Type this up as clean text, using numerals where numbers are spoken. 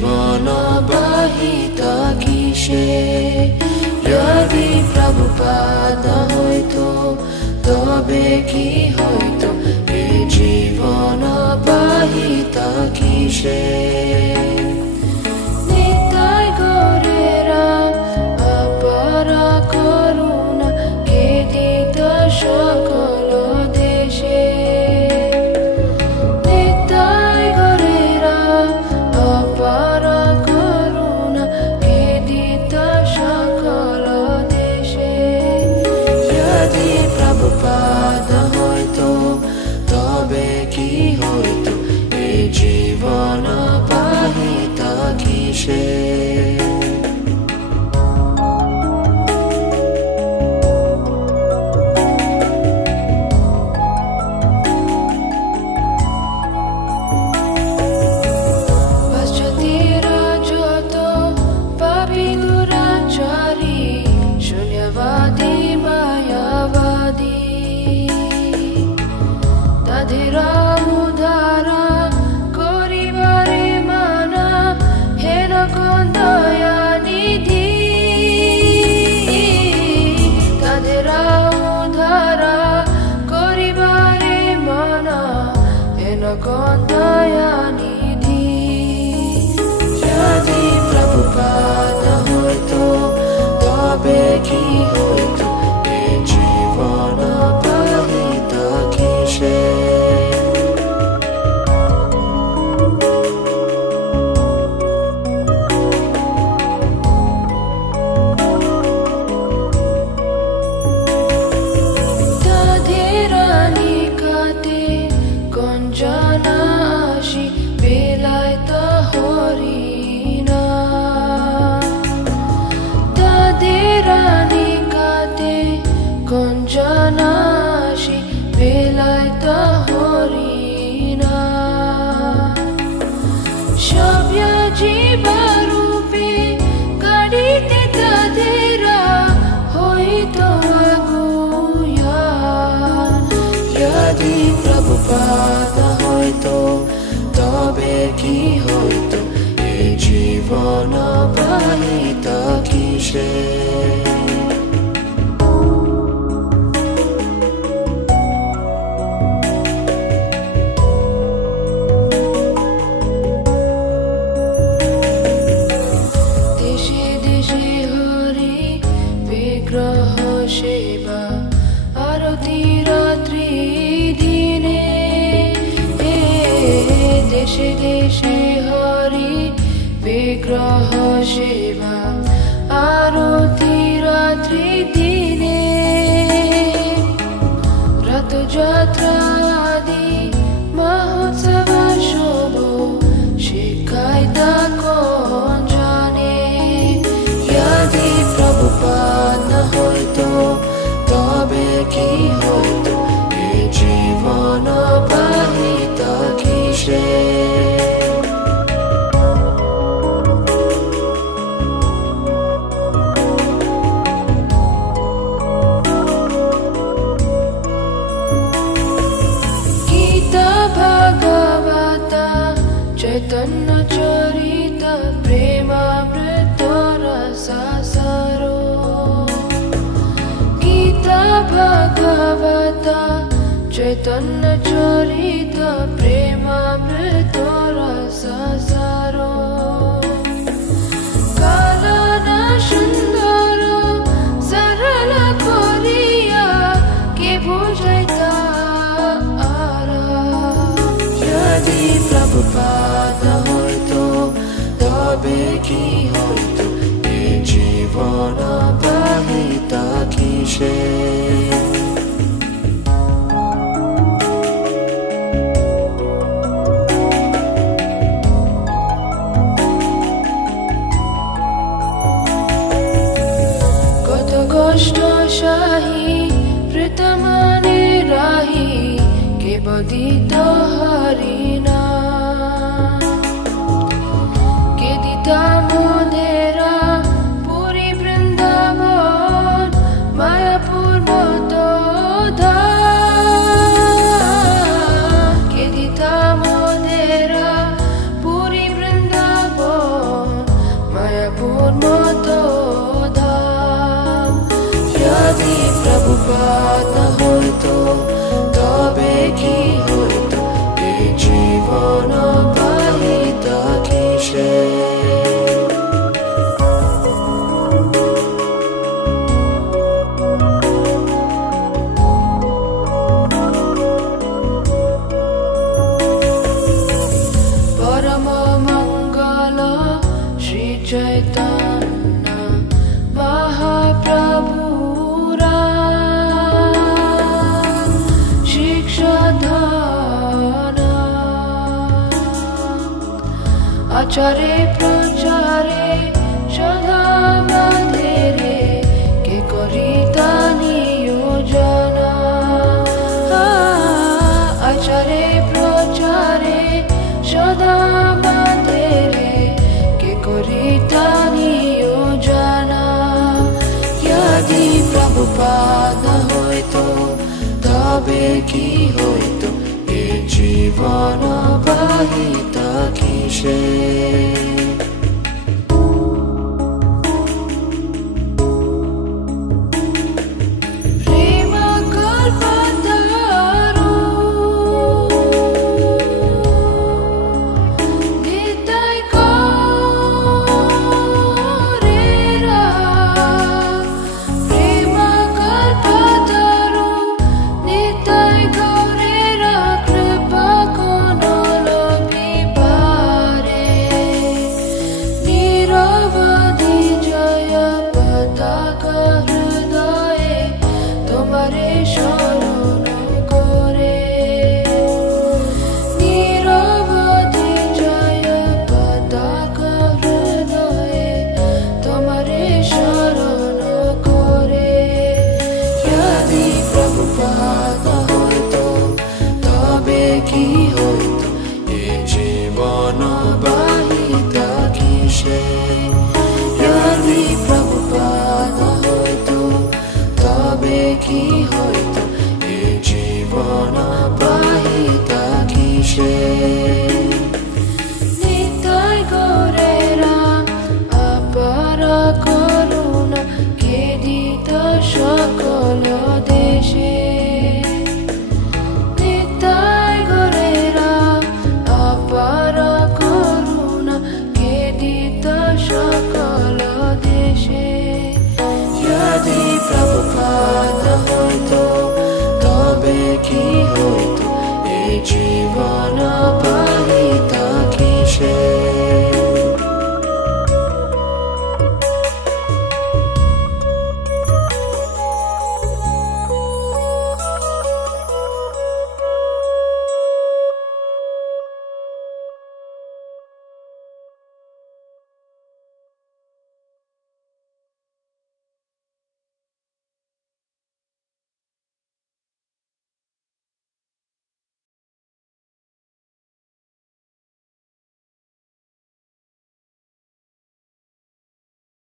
জীবন বাহিত কিসে যদি প্রভুপাদ হইতো তবে কি হইতো এই জীবন বাহিত কিসে নিতাই গৌরেরা অপারা করুণা কে দিত সকল দেশে নিতাই গৌরেরা অপারা করুণা কে দিত সকল দেশে যদি প্রভুপাদ হইতো তবে কি হইতো এই জীবন বাহিত কিসে যদি প্রভুপাদ হইতো তবে কি হইতো এই জীবন বাহিত কিসে গঞ্জনাশি বেলায়ত হরিণা সব্য জীবারূপে গাড়িতে তাদেরা হইত আগুয়া যদি প্রভুপাদ হইতো তবে কি হইতো এই জীবন বাহিত কিসে সেবা আরতি রাত্রি দিনে দেশে দেশে হরি বিগ্রহ সেবা আরতি রাত্রি দিনে রথযাত্রা আদি মহোৎসব শুভ শিখায় তা কোন জানে যদি প্রভুপাদ হইতো তবে কি হইতো এই জীবন বাহিত কিসে গীতা ভাগবত চৈতন্য চরিত প্রেমামৃত রসাসারো গীতা ভাগবত চৈতন্য চরিত প্রেমামৃত রসাসারো কালন সুন্দর সরল করিয়া কে বুঝাইতা যদি প্রভুপাদ হইতো তবে কি হইতো এই জীবন বাহিত কিসে কত কষ্ট সাহি প্রতমানে রাহি কে বদিত হরিণা কে দিতা মোদেরা পুরী বৃন্দাবন মায়াপুর মত কে দিতা মোদেরা পুরী বৃন্দাবন চৈতন্য মহাপ্রভুরা শিক্ষাদান আচারে প্রচারে সদা মাধেরে কে করিতা নিয়োজনা আচারে প্রচারে সদা মাধেরে কে করিতা নিয়োজনা যদি প্রভুপাদ হইতো তবে কি হইতো এ জীবন বাহিতা কিসে কি হইতো এ জীবন বাহিতা কিসে যদি প্রভুপাদ হইতো তবে কি হইতো এ জীবন বাহিতা কিসে নিতাই গৌরেরা আপার করুণা কে দিত সকল দেশে সকল দেশে যদি প্রভুপাদ হইতো তবে কি হইতো এ জীবন